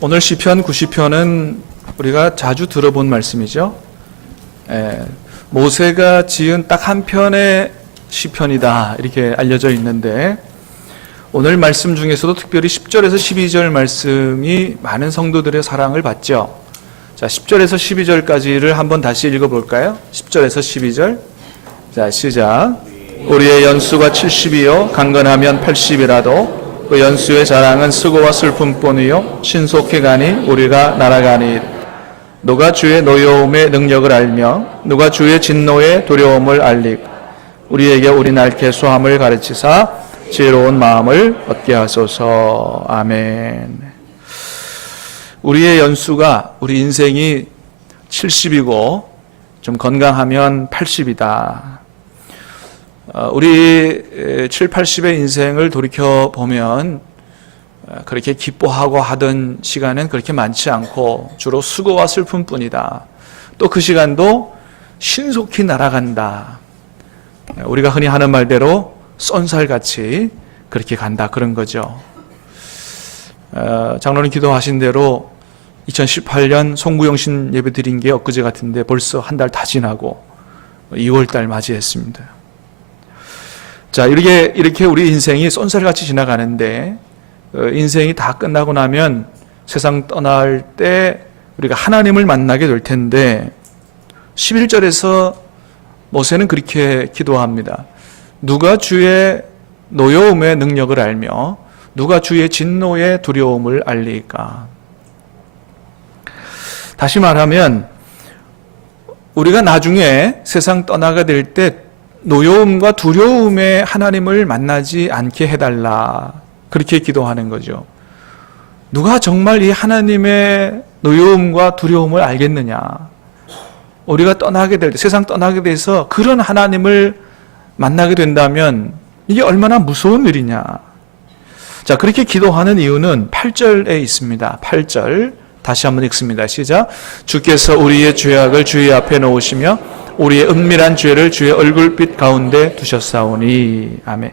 오늘 시편 90편은 우리가 자주 들어본 말씀이죠. 모세가 지은 딱 한 편의 시편이다 이렇게 알려져 있는데, 오늘 말씀 중에서도 특별히 10절에서 12절 말씀이 많은 성도들의 사랑을 받죠. 자, 10절에서 12절까지를 한번 다시 읽어볼까요? 10절에서 12절. 자, 시작. 우리의 연수가 70이요 강건하면 80이라도 그 연수의 자랑은 수고와 슬픔뿐이요 신속히 가니 우리가 날아가니. 누가 주의 노여움의 능력을 알며 누가 주의 진노의 두려움을 알리고 우리에게 우리 날 계수함을 가르치사 지혜로운 마음을 얻게 하소서. 아멘. 우리의 연수가, 우리 인생이 70이고 좀 건강하면 80이다. 우리 7, 80의 인생을 돌이켜보면 그렇게 기뻐하고 하던 시간은 그렇게 많지 않고 주로 수고와 슬픔뿐이다. 또 그 시간도 신속히 날아간다. 우리가 흔히 하는 말대로 쏜살같이 그렇게 간다, 그런 거죠. 장로님 기도하신 대로 2018년 송구영신 예배 드린 게 엊그제 같은데 벌써 한 달 다 지나고 2월달 맞이했습니다. 자, 이렇게 우리 인생이 쏜살같이 지나가는데, 인생이 다 끝나고 나면 세상 떠날 때 우리가 하나님을 만나게 될 텐데, 11절에서 모세는 그렇게 기도합니다. 누가 주의 노여움의 능력을 알며 누가 주의 진노의 두려움을 알리까. 다시 말하면 우리가 나중에 세상 떠나게 될 때 노여움과 두려움에 하나님을 만나지 않게 해달라, 그렇게 기도하는 거죠. 누가 정말 이 하나님의 노여움과 두려움을 알겠느냐. 우리가 떠나게 될 때, 세상 떠나게 돼서 그런 하나님을 만나게 된다면 이게 얼마나 무서운 일이냐. 자, 그렇게 기도하는 이유는 8절에 있습니다. 8절 다시 한번 읽습니다. 시작. 주께서 우리의 죄악을 주의 앞에 놓으시며 우리의 은밀한 죄를 주의 얼굴빛 가운데 두셨사오니. 아멘.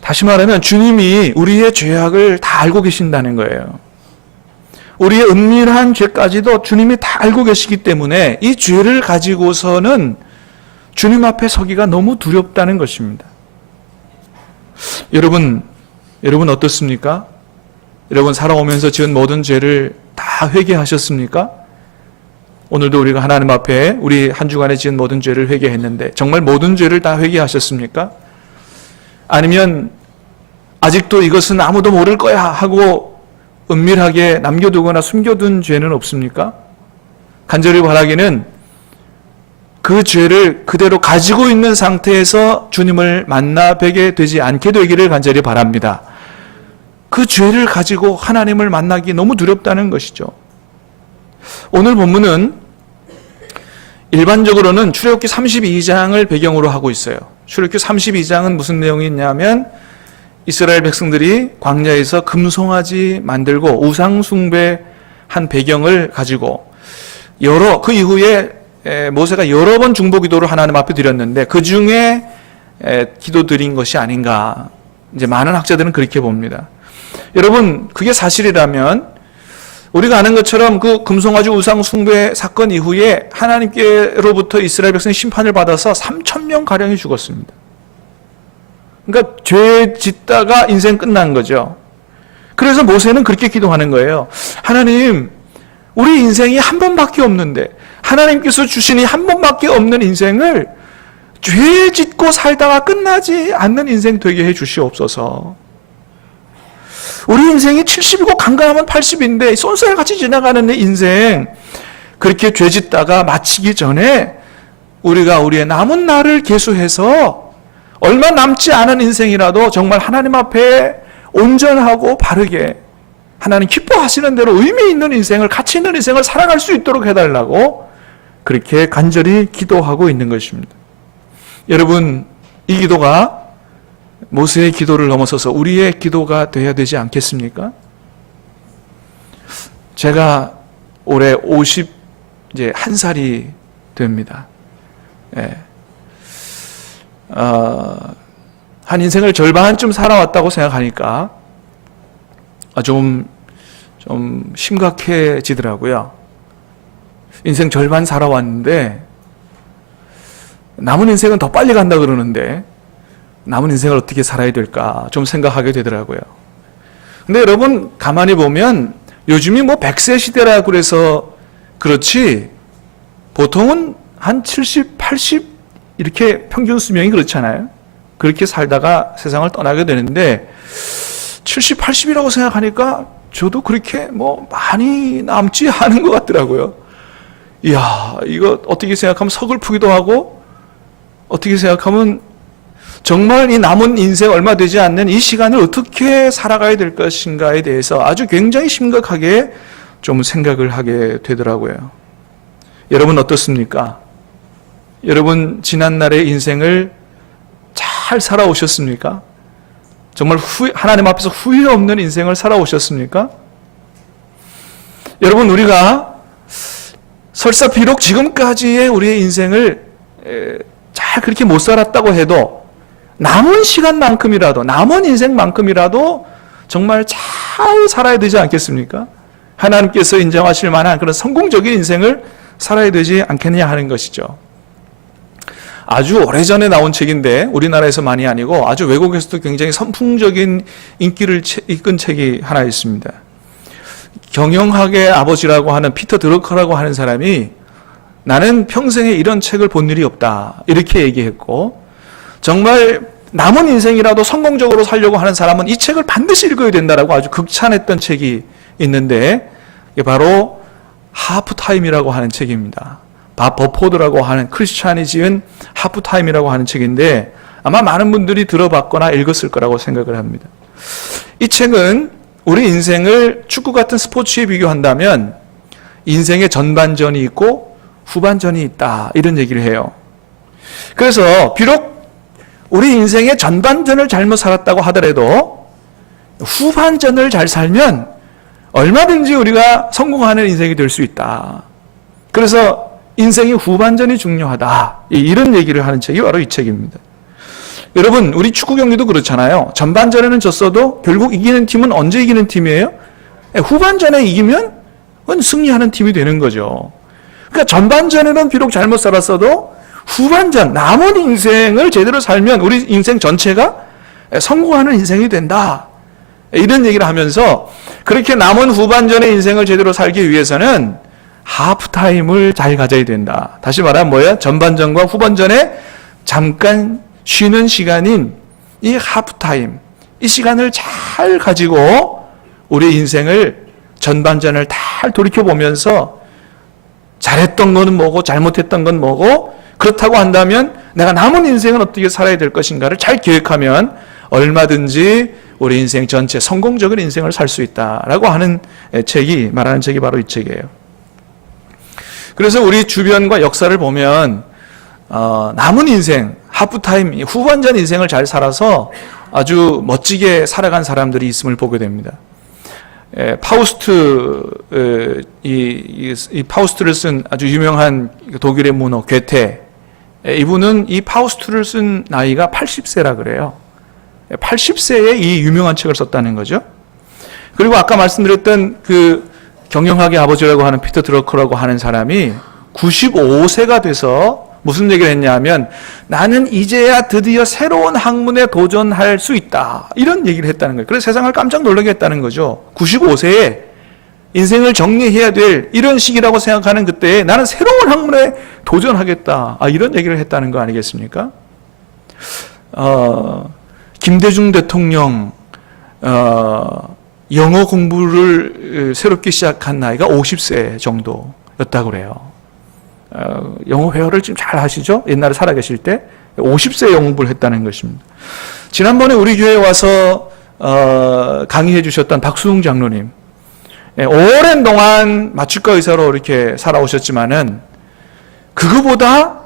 다시 말하면 주님이 우리의 죄악을 다 알고 계신다는 거예요. 우리의 은밀한 죄까지도 주님이 다 알고 계시기 때문에 이 죄를 가지고서는 주님 앞에 서기가 너무 두렵다는 것입니다. 여러분 어떻습니까? 여러분 살아오면서 지은 모든 죄를 다 회개하셨습니까? 오늘도 우리가 하나님 앞에 우리 한 주간에 지은 모든 죄를 회개했는데 정말 모든 죄를 다 회개하셨습니까? 아니면 아직도 이것은 아무도 모를 거야 하고 은밀하게 남겨두거나 숨겨둔 죄는 없습니까? 간절히 바라기는 그 죄를 그대로 가지고 있는 상태에서 주님을 만나 뵈게 되지 않게 되기를 간절히 바랍니다. 그 죄를 가지고 하나님을 만나기 너무 두렵다는 것이죠. 오늘 본문은 일반적으로는 출애굽기 32장을 배경으로 하고 있어요. 출애굽기 32장은 무슨 내용이 있냐면 이스라엘 백성들이 광야에서 금송아지 만들고 우상 숭배한 배경을 가지고 그 이후에 모세가 여러 번 중보 기도를 하나님 앞에 드렸는데 그 중에 기도 드린 것이 아닌가. 이제 많은 학자들은 그렇게 봅니다. 여러분, 그게 사실이라면 우리가 아는 것처럼 그 금송아지 우상 숭배 사건 이후에 하나님께로부터 이스라엘 백성이 심판을 받아서 3,000명 가량이 죽었습니다. 그러니까 죄 짓다가 인생 끝난 거죠. 그래서 모세는 그렇게 기도하는 거예요. 하나님, 우리 인생이 한 번밖에 없는데 하나님께서 주시니 한 번밖에 없는 인생을 죄 짓고 살다가 끝나지 않는 인생 되게 해 주시옵소서. 우리 인생이 70이고 강건하면 80인데 쏜살같이 지나가는 인생, 그렇게 죄 짓다가 마치기 전에 우리가 우리의 남은 날을 계수해서 얼마 남지 않은 인생이라도 정말 하나님 앞에 온전하고 바르게 하나님 기뻐하시는 대로 의미 있는 인생을, 가치 있는 인생을 살아갈 수 있도록 해달라고 그렇게 간절히 기도하고 있는 것입니다. 여러분, 이 기도가 모세의 기도를 넘어서서 우리의 기도가 되어야 되지 않겠습니까? 제가 올해 51살이 됩니다. 한 인생을 절반쯤 살아왔다고 생각하니까 좀 좀 심각해지더라고요. 인생 절반 살아왔는데 남은 인생은 더 빨리 간다 그러는데 남은 인생을 어떻게 살아야 될까 좀 생각하게 되더라고요. 근데 여러분 가만히 보면 요즘이 뭐 100세 시대라고 그래서 그렇지 보통은 한 70, 80 이렇게 평균 수명이 그렇잖아요. 그렇게 살다가 세상을 떠나게 되는데 70, 80이라고 생각하니까 저도 그렇게 뭐 많이 남지 않은 것 같더라고요. 이야, 이거 어떻게 생각하면 서글프기도 하고 어떻게 생각하면 정말 이 남은 인생 얼마 되지 않는 이 시간을 어떻게 살아가야 될 것인가에 대해서 아주 굉장히 심각하게 좀 생각을 하게 되더라고요. 여러분 어떻습니까? 여러분 지난날의 인생을 잘 살아오셨습니까? 정말 하나님 앞에서 후회 없는 인생을 살아오셨습니까? 여러분 우리가 설사 비록 지금까지의 우리의 인생을 잘 그렇게 못 살았다고 해도 남은 시간만큼이라도 남은 인생만큼이라도 정말 잘 살아야 되지 않겠습니까? 하나님께서 인정하실 만한 그런 성공적인 인생을 살아야 되지 않겠냐 하는 것이죠. 아주 오래전에 나온 책인데 우리나라에서 많이 아니고 아주 외국에서도 굉장히 선풍적인 인기를 이끈 책이 하나 있습니다. 경영학의 아버지라고 하는 피터 드러커라고 하는 사람이 나는 평생에 이런 책을 본 일이 없다 이렇게 얘기했고 정말 남은 인생이라도 성공적으로 살려고 하는 사람은 이 책을 반드시 읽어야 된다라고 아주 극찬했던 책이 있는데 이게 바로 하프타임이라고 하는 책입니다. 밥 버포드라고 하는 크리스찬이 지은 하프타임이라고 하는 책인데 아마 많은 분들이 들어봤거나 읽었을 거라고 생각을 합니다. 이 책은 우리 인생을 축구 같은 스포츠에 비교한다면 인생의 전반전이 있고 후반전이 있다 이런 얘기를 해요. 그래서 비록 우리 인생의 전반전을 잘못 살았다고 하더라도 후반전을 잘 살면 얼마든지 우리가 성공하는 인생이 될 수 있다. 그래서 인생의 후반전이 중요하다. 이런 얘기를 하는 책이 바로 이 책입니다. 여러분 우리 축구 경기도 그렇잖아요. 전반전에는 졌어도 결국 이기는 팀은 언제 이기는 팀이에요? 후반전에 이기면 승리하는 팀이 되는 거죠. 그러니까 전반전에는 비록 잘못 살았어도 후반전 남은 인생을 제대로 살면 우리 인생 전체가 성공하는 인생이 된다. 이런 얘기를 하면서 그렇게 남은 후반전의 인생을 제대로 살기 위해서는 하프타임을 잘 가져야 된다. 다시 말하면 뭐예요? 전반전과 후반전에 잠깐 쉬는 시간인 이 하프타임, 이 시간을 잘 가지고 우리 인생을 전반전을 잘 돌이켜보면서 잘했던 건 뭐고 잘못했던 건 뭐고 그렇다고 한다면 내가 남은 인생은 어떻게 살아야 될 것인가를 잘 계획하면 얼마든지 우리 인생 전체 성공적인 인생을 살 수 있다라고 하는 책이 말하는 책이 바로 이 책이에요. 그래서 우리 주변과 역사를 보면 남은 인생, 하프타임, 후반전 인생을 잘 살아서 아주 멋지게 살아간 사람들이 있음을 보게 됩니다. 파우스트, 이 파우스트를 쓴 아주 유명한 독일의 문호 괴테, 이분은 이 파우스트를 쓴 나이가 80세라 그래요. 80세에 이 유명한 책을 썼다는 거죠. 그리고 아까 말씀드렸던 그 경영학의 아버지라고 하는 피터 드러커라고 하는 사람이 95세가 돼서 무슨 얘기를 했냐면 나는 이제야 드디어 새로운 학문에 도전할 수 있다. 이런 얘기를 했다는 거예요. 그래서 세상을 깜짝 놀라게 했다는 거죠. 95세에 인생을 정리해야 될 이런 시기라고 생각하는 그때에 나는 새로운 학문에 도전하겠다. 이런 얘기를 했다는 거 아니겠습니까? 김대중 대통령 영어 공부를 새롭게 시작한 나이가 50세 정도였다고 그래요. 영어 회화를 지금 잘 하시죠? 옛날에 살아계실 때 50세 영어 공부를 했다는 것입니다. 지난번에 우리 교회에 와서 강의해 주셨던 박수웅 장로님, 오랜 동안 마취과 의사로 이렇게 살아오셨지만은 그거보다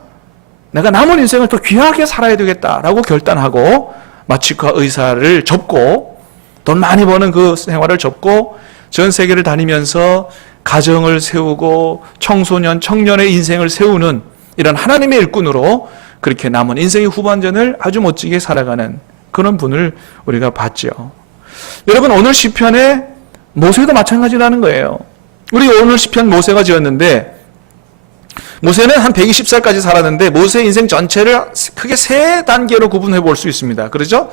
내가 남은 인생을 더 귀하게 살아야 되겠다라고 결단하고 마취과 의사를 접고 돈 많이 버는 그 생활을 접고 전 세계를 다니면서 가정을 세우고 청소년, 청년의 인생을 세우는 이런 하나님의 일꾼으로 그렇게 남은 인생의 후반전을 아주 멋지게 살아가는 그런 분을 우리가 봤죠. 여러분 오늘 시편에 모세도 마찬가지라는 거예요. 우리 오늘 시편 모세가 지었는데, 모세는 한 120살까지 살았는데 모세 인생 전체를 크게 세 단계로 구분해 볼 수 있습니다. 그렇죠?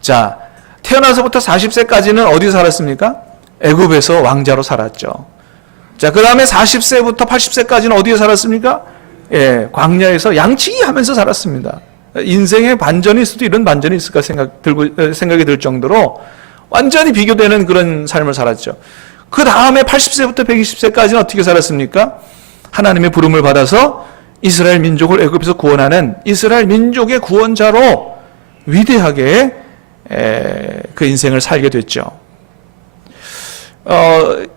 자, 태어나서부터 40세까지는 어디 살았습니까? 애굽에서 왕자로 살았죠. 자, 그 다음에 40세부터 80세까지는 어디에 살았습니까? 예, 광야에서 양치기 하면서 살았습니다. 인생의 반전이 있을 수도 이런 반전이 있을까 생각이 들 정도로 완전히 비교되는 그런 삶을 살았죠. 그 다음에 80세부터 120세까지는 어떻게 살았습니까? 하나님의 부름을 받아서 이스라엘 민족을 애굽에서 구원하는 이스라엘 민족의 구원자로 위대하게 그 인생을 살게 됐죠.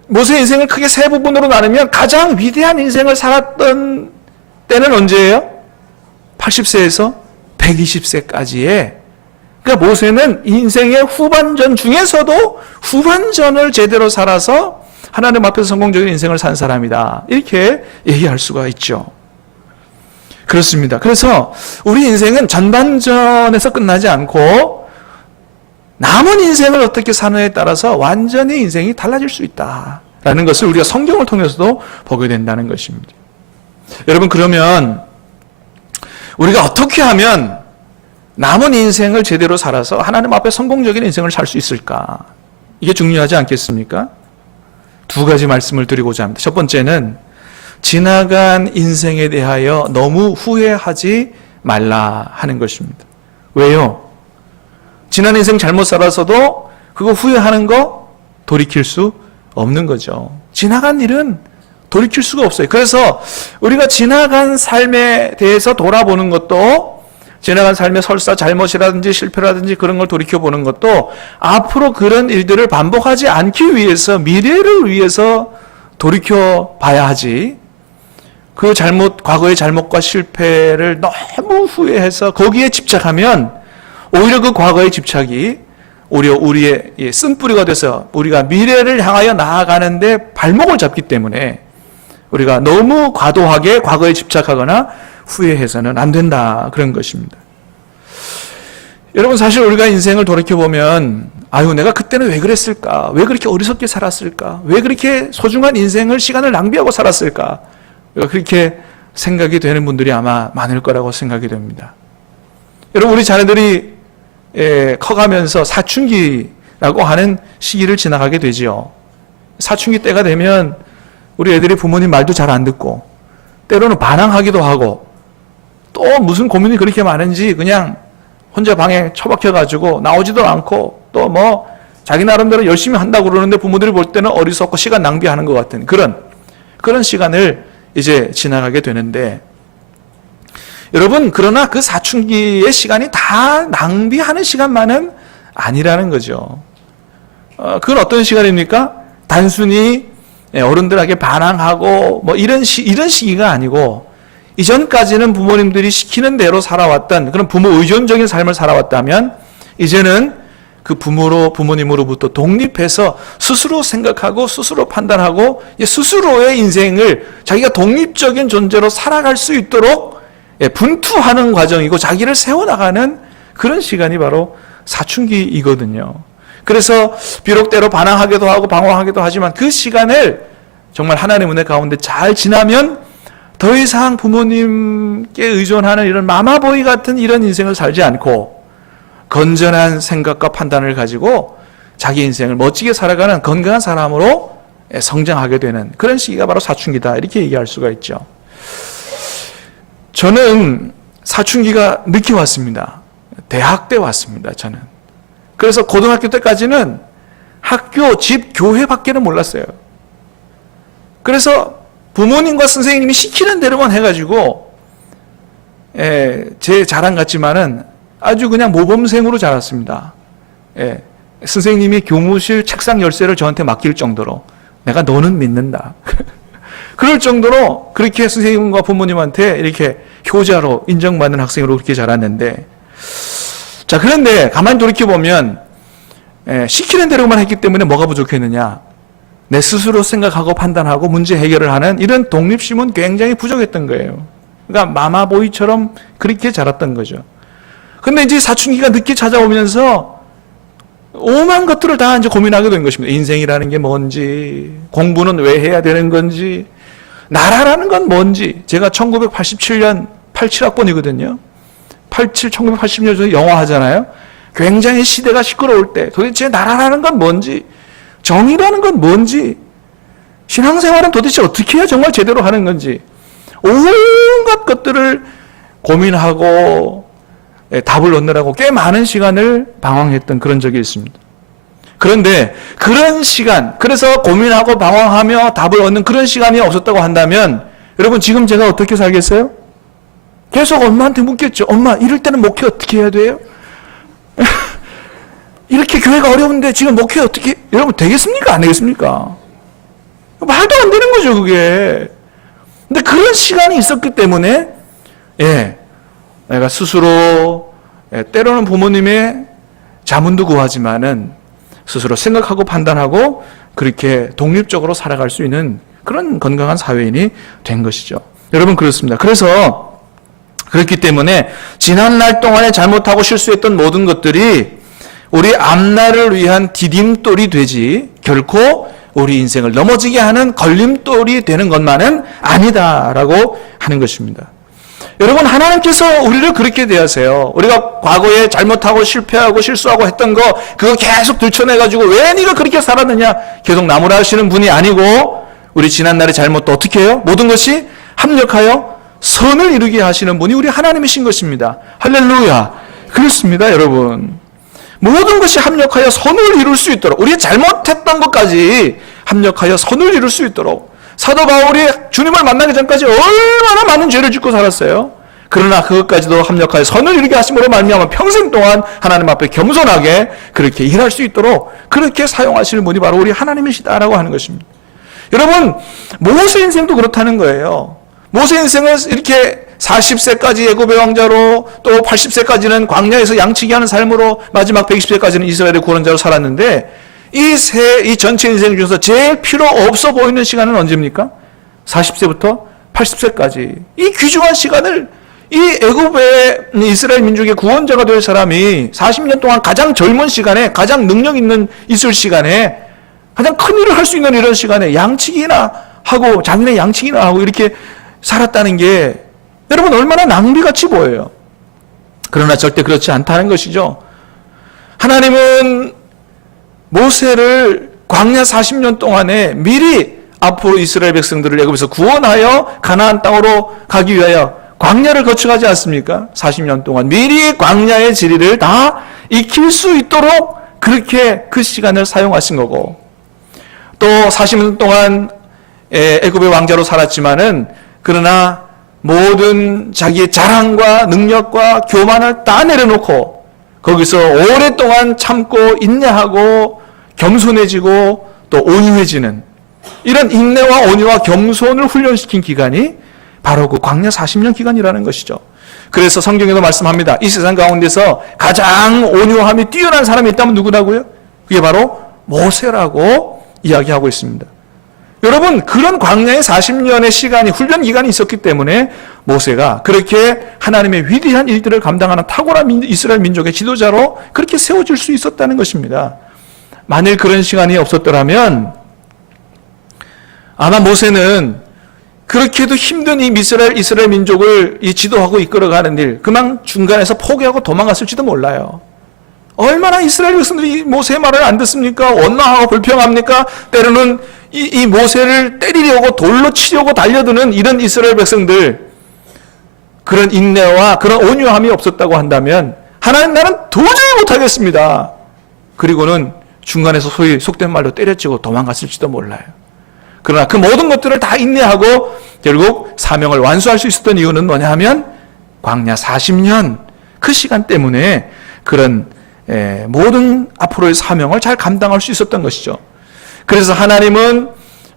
모세의 인생을 크게 세 부분으로 나누면 가장 위대한 인생을 살았던 때는 언제예요? 80세에서 120세까지에. 그러니까 모세는 인생의 후반전 중에서도 후반전을 제대로 살아서 하나님 앞에서 성공적인 인생을 산 사람이다. 이렇게 얘기할 수가 있죠. 그렇습니다. 그래서 우리 인생은 전반전에서 끝나지 않고 남은 인생을 어떻게 사느냐에 따라서 완전히 인생이 달라질 수 있다라는 것을 우리가 성경을 통해서도 보게 된다는 것입니다. 여러분, 그러면 우리가 어떻게 하면 남은 인생을 제대로 살아서 하나님 앞에 성공적인 인생을 살 수 있을까? 이게 중요하지 않겠습니까? 두 가지 말씀을 드리고자 합니다. 첫 번째는 지나간 인생에 대하여 너무 후회하지 말라 하는 것입니다. 왜요? 지난 인생 잘못 살아서도 그거 후회하는 거 돌이킬 수 없는 거죠. 지나간 일은 돌이킬 수가 없어요. 그래서 우리가 지나간 삶에 대해서 돌아보는 것도, 지나간 삶의 설사 잘못이라든지 실패라든지 그런 걸 돌이켜보는 것도 앞으로 그런 일들을 반복하지 않기 위해서, 미래를 위해서 돌이켜봐야 하지, 그 과거의 잘못과 실패를 너무 후회해서 거기에 집착하면 오히려 그 과거의 집착이 오히려 우리의 쓴뿌리가 돼서 우리가 미래를 향하여 나아가는데 발목을 잡기 때문에 우리가 너무 과도하게 과거에 집착하거나 후회해서는 안 된다, 그런 것입니다. 여러분, 사실 우리가 인생을 돌이켜보면 아유, 내가 그때는 왜 그랬을까? 왜 그렇게 어리석게 살았을까? 왜 그렇게 소중한 인생을, 시간을 낭비하고 살았을까? 그렇게 생각이 되는 분들이 아마 많을 거라고 생각이 됩니다. 여러분, 우리 자녀들이 커가면서 사춘기라고 하는 시기를 지나가게 되지요. 사춘기 때가 되면 우리 애들이 부모님 말도 잘 안 듣고 때로는 반항하기도 하고 또 무슨 고민이 그렇게 많은지 그냥 혼자 방에 처박혀가지고 나오지도 않고 또 뭐 자기 나름대로 열심히 한다고 그러는데 부모들이 볼 때는 어리석고 시간 낭비하는 것 같은 그런 시간을 이제 지나가게 되는데, 여러분, 그러나 그 사춘기의 시간이 다 낭비하는 시간만은 아니라는 거죠. 그건 어떤 시간입니까? 단순히 어른들에게 반항하고 뭐 이런 시기가 아니고, 이전까지는 부모님들이 시키는 대로 살아왔던 그런 부모 의존적인 삶을 살아왔다면 이제는 그 부모님으로부터 독립해서 스스로 생각하고 스스로 판단하고 스스로의 인생을 자기가 독립적인 존재로 살아갈 수 있도록 분투하는 과정이고 자기를 세워나가는 그런 시간이 바로 사춘기이거든요. 그래서 비록 때로 반항하기도 하고 방황하기도 하지만 그 시간을 정말 하나님의 은혜 가운데 잘 지나면 더 이상 부모님께 의존하는 이런 마마보이 같은 이런 인생을 살지 않고 건전한 생각과 판단을 가지고 자기 인생을 멋지게 살아가는 건강한 사람으로 성장하게 되는 그런 시기가 바로 사춘기다, 이렇게 얘기할 수가 있죠. 저는 사춘기가 늦게 왔습니다. 대학 때 왔습니다, 저는. 그래서 고등학교 때까지는 학교, 집, 교회밖에는 몰랐어요. 그래서 부모님과 선생님이 시키는 대로만 해가지고 제 자랑 같지만은 아주 그냥 모범생으로 자랐습니다. 선생님이 교무실 책상 열쇠를 저한테 맡길 정도로 내가 너는 믿는다. 그럴 정도로 그렇게 선생님과 부모님한테 이렇게 효자로 인정받는 학생으로 그렇게 자랐는데, 자, 그런데 가만히 돌이켜보면 시키는 대로만 했기 때문에 뭐가 부족했느냐? 내 스스로 생각하고 판단하고 문제 해결을 하는 이런 독립심은 굉장히 부족했던 거예요. 그러니까 마마보이처럼 그렇게 자랐던 거죠. 근데 이제 사춘기가 늦게 찾아오면서 오만 것들을 다 이제 고민하게 된 것입니다. 인생이라는 게 뭔지, 공부는 왜 해야 되는 건지, 나라라는 건 뭔지. 제가 1987년 87학번이거든요. 1980년에 영화 하잖아요. 굉장히 시대가 시끄러울 때 도대체 나라라는 건 뭔지, 정의라는 건 뭔지, 신앙생활은 도대체 어떻게 해야 정말 제대로 하는 건지 온갖 것들을 고민하고 답을 얻느라고 꽤 많은 시간을 방황했던 그런 적이 있습니다. 그런데 그런 시간, 그래서 고민하고 방황하며 답을 얻는 그런 시간이 없었다고 한다면 여러분 지금 제가 어떻게 살겠어요? 계속 엄마한테 묻겠죠. 엄마 이럴 때는 목회 어떻게 해야 돼요? 이렇게 교회가 어려운데 지금 목회 어떻게, 여러분 되겠습니까? 안 되겠습니까? 말도 안 되는 거죠 그게. 근데 그런 시간이 있었기 때문에 내가 스스로 때로는 부모님의 자문도 구하지만은 스스로 생각하고 판단하고 그렇게 독립적으로 살아갈 수 있는 그런 건강한 사회인이 된 것이죠. 여러분 그렇습니다. 그래서 그렇기 때문에 지난날 동안에 잘못하고 실수했던 모든 것들이 우리 앞날을 위한 디딤돌이 되지 결코 우리 인생을 넘어지게 하는 걸림돌이 되는 것만은 아니다라고 하는 것입니다. 여러분 하나님께서 우리를 그렇게 대하세요. 우리가 과거에 잘못하고 실패하고 실수하고 했던 거 그거 계속 들춰내가지고 왜 네가 그렇게 살았느냐 계속 나무라 하시는 분이 아니고 우리 지난날의 잘못도 어떻게 해요? 모든 것이 합력하여 선을 이루게 하시는 분이 우리 하나님이신 것입니다. 할렐루야. 그렇습니다 여러분. 모든 것이 합력하여 선을 이룰 수 있도록 우리가 잘못했던 것까지 합력하여 선을 이룰 수 있도록 사도 바울이 주님을 만나기 전까지 얼마나 많은 죄를 짓고 살았어요. 그러나 그것까지도 합력하여 선을 이루게 하심으로 말미암아 평생 동안 하나님 앞에 겸손하게 그렇게 일할 수 있도록 그렇게 사용하시는 분이 바로 우리 하나님이시다라고 하는 것입니다. 여러분 모세 인생도 그렇다는 거예요. 모세 인생은 이렇게 40세까지 애굽의 왕자로 또 80세까지는 광야에서 양치기 하는 삶으로 마지막 120세까지는 이스라엘의 구원자로 살았는데 이 전체 인생 중에서 제일 필요 없어 보이는 시간은 언제입니까? 40세부터 80세까지. 이 귀중한 시간을 이 애굽의 이스라엘 민족의 구원자가 될 사람이 40년 동안 가장 젊은 시간에 가장 능력 있을 시간에 가장 큰 일을 할 수 있는 이런 시간에 양치기나 하고 자기네 양치기나 하고 이렇게 살았다는 게 여러분 얼마나 낭비같이 보여요. 그러나 절대 그렇지 않다는 것이죠. 하나님은 모세를 광야 40년 동안에 미리 앞으로 이스라엘 백성들을 애굽에서 구원하여 가나안 땅으로 가기 위하여 광야를 거쳐가지 않습니까? 40년 동안 미리 광야의 지리를 다 익힐 수 있도록 그렇게 그 시간을 사용하신 거고 또 40년 동안 애굽의 왕자로 살았지만은 그러나 모든 자기의 자랑과 능력과 교만을 다 내려놓고 거기서 오랫동안 참고 인내하고 겸손해지고 또 온유해지는 이런 인내와 온유와 겸손을 훈련시킨 기간이 바로 그 광야 40년 기간이라는 것이죠. 그래서 성경에도 말씀합니다. 이 세상 가운데서 가장 온유함이 뛰어난 사람이 있다면 누구라고요? 그게 바로 모세라고 이야기하고 있습니다. 여러분 그런 광야의 40년의 시간이 훈련 기간이 있었기 때문에 모세가 그렇게 하나님의 위대한 일들을 감당하는 탁월한 이스라엘 민족의 지도자로 그렇게 세워질 수 있었다는 것입니다. 만일 그런 시간이 없었더라면 아마 모세는 그렇게도 힘든 이 이스라엘 민족을 지도하고 이끌어가는 일 그만 중간에서 포기하고 도망갔을지도 몰라요. 얼마나 이스라엘 백성들이 모세의 말을 안 듣습니까? 원망하고 불평합니까? 때로는 이 모세를 때리려고 돌로 치려고 달려드는 이런 이스라엘 백성들 그런 인내와 그런 온유함이 없었다고 한다면 하나님 나는 도저히 못하겠습니다. 그리고는 중간에서 소위 속된 말로 때려치고 도망갔을지도 몰라요. 그러나 그 모든 것들을 다 인내하고 결국 사명을 완수할 수 있었던 이유는 뭐냐 하면 광야 40년 그 시간 때문에 그런 모든 앞으로의 사명을 잘 감당할 수 있었던 것이죠. 그래서 하나님은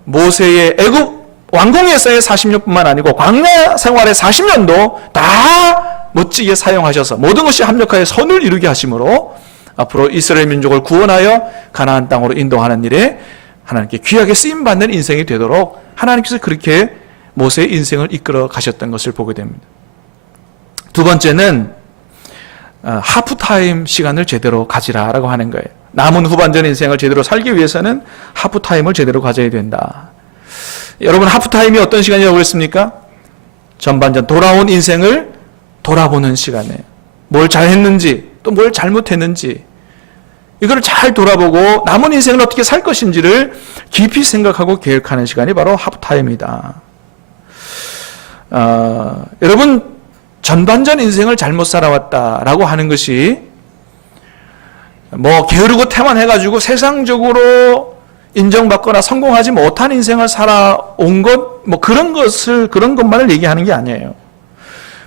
모세의 애굽 왕궁에서의 40년뿐만 아니고 광야 생활의 40년도 다 멋지게 사용하셔서 모든 것이 합력하여 선을 이루게 하심으로 앞으로 이스라엘 민족을 구원하여 가나안 땅으로 인도하는 일에 하나님께 귀하게 쓰임받는 인생이 되도록 하나님께서 그렇게 모세의 인생을 이끌어 가셨던 것을 보게 됩니다. 두 번째는 하프타임 시간을 제대로 가지라라고 하는 거예요. 남은 후반전 인생을 제대로 살기 위해서는 하프타임을 제대로 가져야 된다. 여러분, 하프타임이 어떤 시간이라고 그랬습니까? 전반전, 돌아온 인생을 돌아보는 시간이에요. 뭘 잘했는지, 또 뭘 잘못했는지, 이걸 잘 돌아보고 남은 인생을 어떻게 살 것인지를 깊이 생각하고 계획하는 시간이 바로 하프타임이다. 여러분, 전반전 인생을 잘못 살아왔다라고 하는 것이 게으르고 태만해가지고 세상적으로 인정받거나 성공하지 못한 인생을 살아온 것, 그런 것만을 얘기하는 게 아니에요.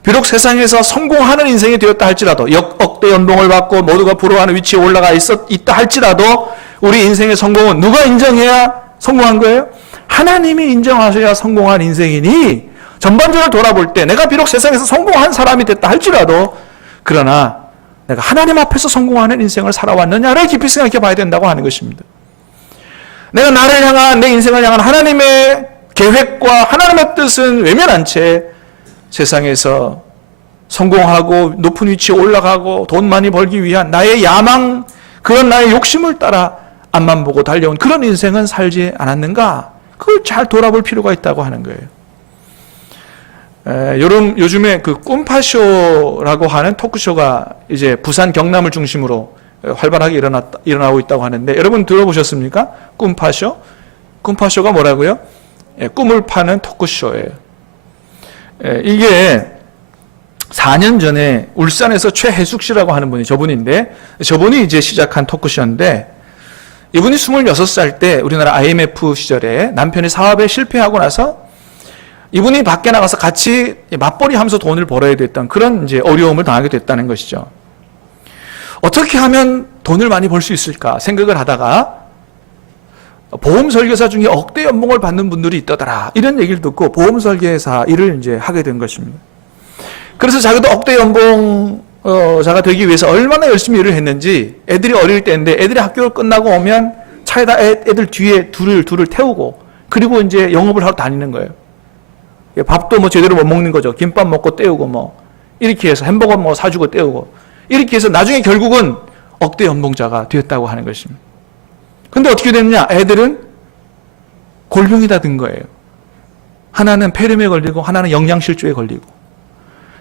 비록 세상에서 성공하는 인생이 되었다 할지라도, 억대 연봉을 받고 모두가 부러워하는 위치에 올라가 있다 할지라도, 우리 인생의 성공은 누가 인정해야 성공한 거예요? 하나님이 인정하셔야 성공한 인생이니, 전반전을 돌아볼 때 내가 비록 세상에서 성공한 사람이 됐다 할지라도, 그러나 내가 하나님 앞에서 성공하는 인생을 살아왔느냐를 깊이 생각해 봐야 된다고 하는 것입니다. 내가 나를 향한, 내 인생을 향한 하나님의 계획과 하나님의 뜻은 외면한 채 세상에서 성공하고 높은 위치에 올라가고 돈 많이 벌기 위한 나의 야망, 그런 나의 욕심을 따라 앞만 보고 달려온 그런 인생은 살지 않았는가? 그걸 잘 돌아볼 필요가 있다고 하는 거예요. 요즘에 그 꿈파쇼라고 하는 토크쇼가 이제 부산 경남을 중심으로 활발하게 일어나고 있다고 하는데, 여러분 들어보셨습니까? 꿈파쇼? 꿈파쇼가 뭐라고요? 꿈을 파는 토크쇼예요. 이게 4년 전에 울산에서 최혜숙 씨라고 하는 분이 저분인데, 저분이 이제 시작한 토크쇼인데, 이분이 26살 때 우리나라 IMF 시절에 남편이 사업에 실패하고 나서 이분이 밖에 나가서 같이 맞벌이 하면서 돈을 벌어야 됐던 그런 이제 어려움을 당하게 됐다는 것이죠. 어떻게 하면 돈을 많이 벌 수 있을까 생각을 하다가 보험 설계사 중에 억대 연봉을 받는 분들이 있더라, 이런 얘기를 듣고 보험 설계사 일을 이제 하게 된 것입니다. 그래서 자기도 억대 연봉자가 되기 위해서 얼마나 열심히 일을 했는지, 애들이 어릴 때인데 애들이 학교를 끝나고 오면 차에다 애들 뒤에 둘을 태우고, 그리고 이제 영업을 하러 다니는 거예요. 밥도 제대로 못 먹는 거죠. 김밥 먹고 때우고 이렇게 해서 햄버거 사주고 때우고, 이렇게 해서 나중에 결국은 억대 연봉자가 되었다고 하는 것입니다. 근데 어떻게 됐느냐? 애들은 골병이 다 든 거예요. 하나는 폐렴에 걸리고 하나는 영양실조에 걸리고.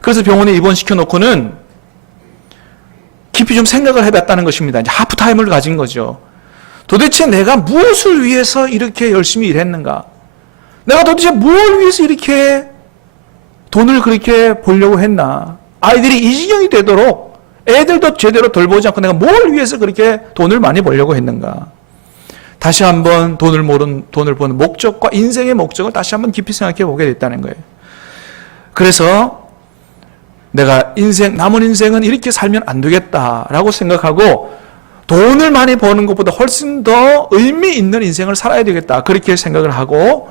그래서 병원에 입원시켜 놓고는 깊이 좀 생각을 해봤다는 것입니다. 이제 하프타임을 가진 거죠. 도대체 내가 무엇을 위해서 이렇게 열심히 일했는가? 내가 도대체 뭘 위해서 이렇게 돈을 그렇게 벌려고 했나? 아이들이 이 지경이 되도록 애들도 제대로 돌보지 않고 내가 뭘 위해서 그렇게 돈을 많이 벌려고 했는가? 다시 한번 돈을 버는 목적과 인생의 목적을 다시 한번 깊이 생각해 보게 됐다는 거예요. 그래서 내가 남은 인생은 이렇게 살면 안 되겠다라고 생각하고, 돈을 많이 버는 것보다 훨씬 더 의미 있는 인생을 살아야 되겠다, 그렇게 생각을 하고,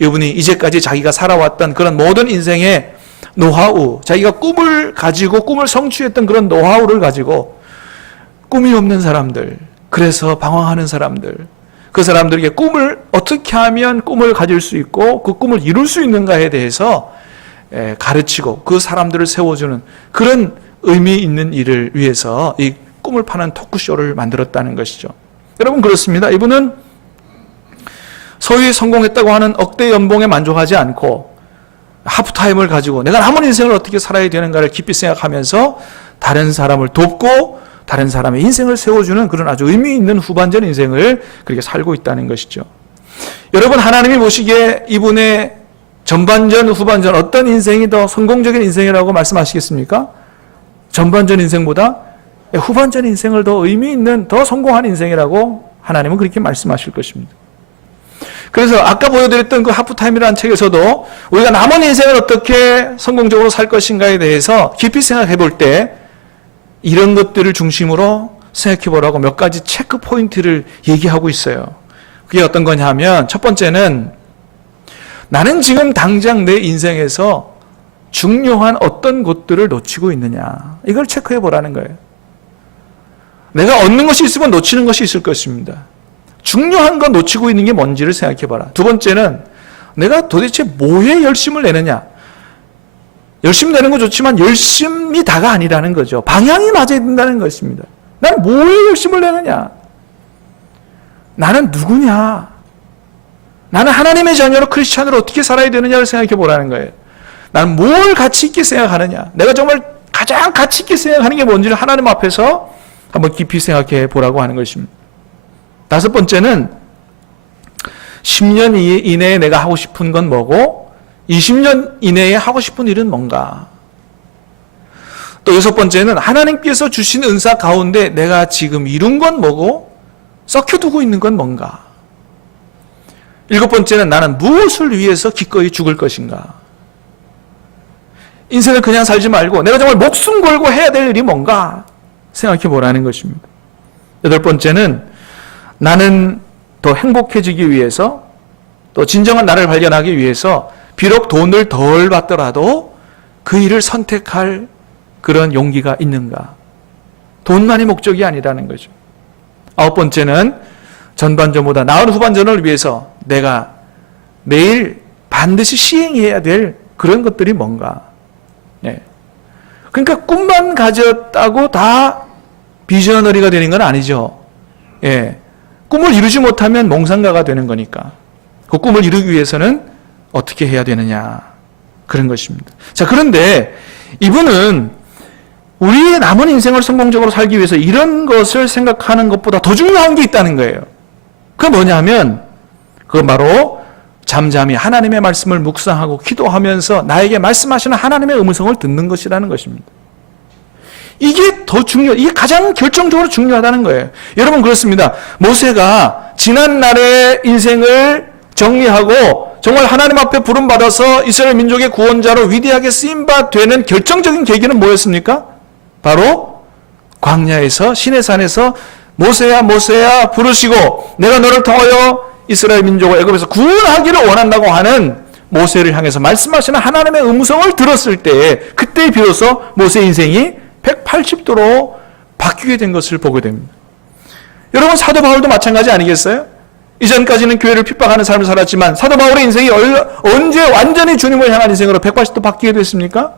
이분이 이제까지 자기가 살아왔던 그런 모든 인생의 노하우, 자기가 꿈을 가지고 꿈을 성취했던 그런 노하우를 가지고 꿈이 없는 사람들, 그래서 방황하는 사람들, 그 사람들에게 꿈을 어떻게 하면 꿈을 가질 수 있고 그 꿈을 이룰 수 있는가에 대해서 가르치고 그 사람들을 세워주는 그런 의미 있는 일을 위해서 이 꿈을 파는 토크쇼를 만들었다는 것이죠. 여러분, 그렇습니다. 이분은 소위 성공했다고 하는 억대 연봉에 만족하지 않고 하프타임을 가지고 내가 남은 인생을 어떻게 살아야 되는가를 깊이 생각하면서 다른 사람을 돕고 다른 사람의 인생을 세워주는 그런 아주 의미 있는 후반전 인생을 그렇게 살고 있다는 것이죠. 여러분, 하나님이 보시기에 이분의 전반전, 후반전 어떤 인생이 더 성공적인 인생이라고 말씀하시겠습니까? 전반전 인생보다 후반전 인생을 더 의미 있는, 더 성공한 인생이라고 하나님은 그렇게 말씀하실 것입니다. 그래서 아까 보여드렸던 그 하프타임이라는 책에서도 우리가 남은 인생을 어떻게 성공적으로 살 것인가에 대해서 깊이 생각해 볼 때 이런 것들을 중심으로 생각해 보라고 몇 가지 체크 포인트를 얘기하고 있어요. 그게 어떤 거냐 하면, 첫 번째는 나는 지금 당장 내 인생에서 중요한 어떤 것들을 놓치고 있느냐, 이걸 체크해 보라는 거예요. 내가 얻는 것이 있으면 놓치는 것이 있을 것입니다. 중요한 거 놓치고 있는 게 뭔지를 생각해 봐라. 두 번째는 내가 도대체 뭐에 열심을 내느냐. 열심 내는 거 좋지만 열심이 다가 아니라는 거죠. 방향이 맞아야 된다는 것입니다. 난 뭐에 열심을 내느냐. 나는 누구냐? 나는 하나님의 자녀로 크리스찬으로 어떻게 살아야 되느냐를 생각해 보라는 거예요. 나는 뭘 가치 있게 생각하느냐? 내가 정말 가장 가치 있게 생각하는 게 뭔지를 하나님 앞에서 한번 깊이 생각해 보라고 하는 것입니다. 다섯 번째는 10년 이내에 내가 하고 싶은 건 뭐고 20년 이내에 하고 싶은 일은 뭔가. 또 여섯 번째는 하나님께서 주신 은사 가운데 내가 지금 이룬 건 뭐고 썩혀두고 있는 건 뭔가. 일곱 번째는 나는 무엇을 위해서 기꺼이 죽을 것인가. 인생을 그냥 살지 말고 내가 정말 목숨 걸고 해야 될 일이 뭔가 생각해 보라는 것입니다. 여덟 번째는 나는 더 행복해지기 위해서 또 진정한 나를 발견하기 위해서 비록 돈을 덜 받더라도 그 일을 선택할 그런 용기가 있는가. 돈만이 목적이 아니라는 거죠. 아홉 번째는 전반전보다 나은 후반전을 위해서 내가 매일 반드시 시행해야 될 그런 것들이 뭔가. 네. 그러니까 꿈만 가졌다고 다 비저너리가 되는 건 아니죠. 예. 꿈을 이루지 못하면 몽상가가 되는 거니까. 그 꿈을 이루기 위해서는 어떻게 해야 되느냐. 그런 것입니다. 자, 그런데 이분은 우리의 남은 인생을 성공적으로 살기 위해서 이런 것을 생각하는 것보다 더 중요한 게 있다는 거예요. 그게 뭐냐면 그건 바로 잠잠히 하나님의 말씀을 묵상하고 기도하면서 나에게 말씀하시는 하나님의 음성을 듣는 것이라는 것입니다. 이게 이게 가장 결정적으로 중요하다는 거예요. 여러분 그렇습니다. 모세가 지난날의 인생을 정리하고 정말 하나님 앞에 부름받아서 이스라엘 민족의 구원자로 위대하게 쓰임바 되는 결정적인 계기는 뭐였습니까? 바로 광야에서 시내산에서 모세야 모세야 부르시고 내가 너를 통하여 이스라엘 민족을 애굽에서 구원하기를 원한다고 하는 모세를 향해서 말씀하시는 하나님의 음성을 들었을 때 그때 비로소 모세의 인생이 180도로 바뀌게 된 것을 보게 됩니다. 여러분 사도 바울도 마찬가지 아니겠어요? 이전까지는 교회를 핍박하는 삶을 살았지만 사도 바울의 인생이 언제 완전히 주님을 향한 인생으로 180도 바뀌게 됐습니까?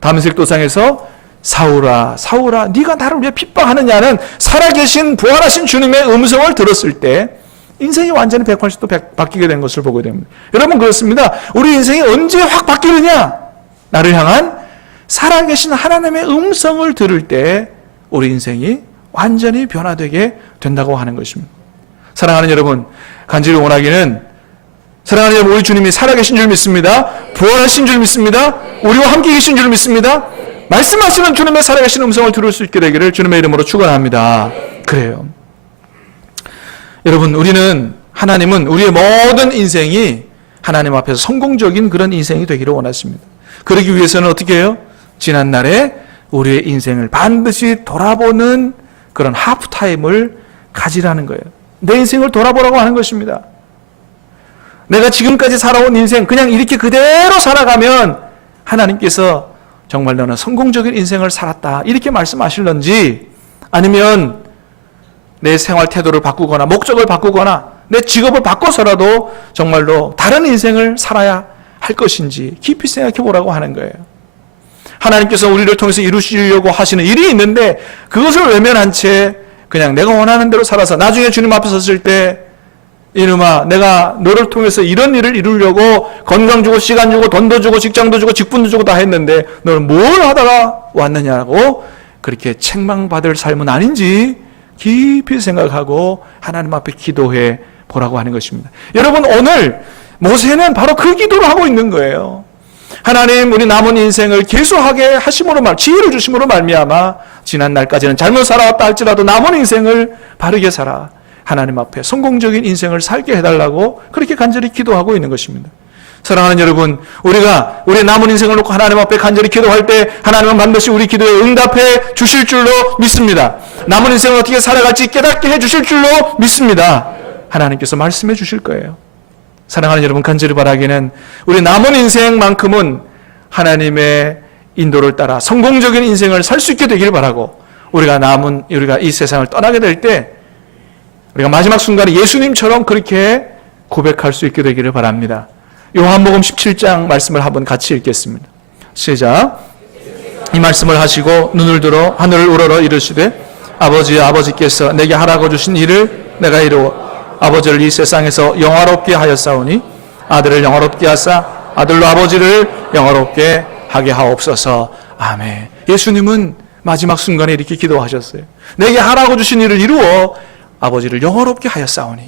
다메섹 도상에서 사울아 사울아 네가 나를 왜 핍박하느냐는 살아계신 부활하신 주님의 음성을 들었을 때 인생이 완전히 180도 바뀌게 된 것을 보게 됩니다. 여러분 그렇습니다. 우리 인생이 언제 확 바뀌느냐? 나를 향한 살아계신 하나님의 음성을 들을 때 우리 인생이 완전히 변화되게 된다고 하는 것입니다. 사랑하는 여러분, 간절히 원하기는 사랑하는 여러분, 우리 주님이 살아계신 줄 믿습니다. 부활하신 줄 믿습니다. 우리와 함께 계신 줄 믿습니다. 말씀하시는 주님의 살아계신 음성을 들을 수 있게 되기를 주님의 이름으로 축원합니다. 그래요. 여러분, 하나님은 우리의 모든 인생이 하나님 앞에서 성공적인 그런 인생이 되기를 원하십니다. 그러기 위해서는 어떻게 해요? 지난날에 우리의 인생을 반드시 돌아보는 그런 하프타임을 가지라는 거예요. 내 인생을 돌아보라고 하는 것입니다. 내가 지금까지 살아온 인생 그냥 이렇게 그대로 살아가면 하나님께서 정말 너는 성공적인 인생을 살았다 이렇게 말씀하실런지 아니면 내 생활 태도를 바꾸거나 목적을 바꾸거나 내 직업을 바꿔서라도 정말로 다른 인생을 살아야 할 것인지 깊이 생각해 보라고 하는 거예요. 하나님께서 우리를 통해서 이루시려고 하시는 일이 있는데 그것을 외면한 채 그냥 내가 원하는 대로 살아서 나중에 주님 앞에 섰을 때 이놈아 내가 너를 통해서 이런 일을 이루려고 건강 주고 시간 주고 돈도 주고 직장도 주고 직분도 주고 다 했는데 너는 뭘 하다가 왔느냐고 그렇게 책망받을 삶은 아닌지 깊이 생각하고 하나님 앞에 기도해 보라고 하는 것입니다. 여러분 오늘 모세는 바로 그 기도를 하고 있는 거예요. 하나님 우리 남은 인생을 계속하게 하심으로 지혜를 주심으로 말미암아 지난 날까지는 잘못 살아왔다 할지라도 남은 인생을 바르게 살아 하나님 앞에 성공적인 인생을 살게 해달라고 그렇게 간절히 기도하고 있는 것입니다. 사랑하는 여러분, 우리가 우리 남은 인생을 놓고 하나님 앞에 간절히 기도할 때 하나님은 반드시 우리 기도에 응답해 주실 줄로 믿습니다. 남은 인생을 어떻게 살아갈지 깨닫게 해 주실 줄로 믿습니다. 하나님께서 말씀해 주실 거예요. 사랑하는 여러분, 간절히 바라기는 우리 남은 인생만큼은 하나님의 인도를 따라 성공적인 인생을 살 수 있게 되길 바라고 우리가 이 세상을 떠나게 될 때 우리가 마지막 순간에 예수님처럼 그렇게 고백할 수 있게 되기를 바랍니다. 요한복음 17장 말씀을 한번 같이 읽겠습니다. 시작. 이 말씀을 하시고 눈을 들어 하늘을 우러러 이르시되 아버지께서 내게 하라고 주신 일을 내가 이루어 아버지를 이 세상에서 영화롭게 하였사오니 아들을 영화롭게 하사 아들로 아버지를 영화롭게 하게 하옵소서. 아멘. 예수님은 마지막 순간에 이렇게 기도하셨어요. 내게 하라고 주신 일을 이루어 아버지를 영화롭게 하였사오니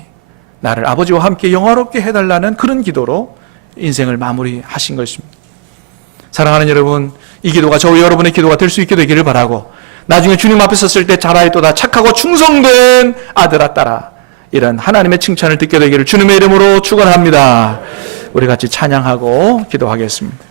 나를 아버지와 함께 영화롭게 해달라는 그런 기도로 인생을 마무리하신 것입니다. 사랑하는 여러분, 이 기도가 저와 여러분의 기도가 될 수 있게 되기를 바라고 나중에 주님 앞에 섰을 때 자라있도다 착하고 충성된 아들아 딸아 이런 하나님의 칭찬을 듣게 되기를 주님의 이름으로 축원합니다. 우리 같이 찬양하고 기도하겠습니다.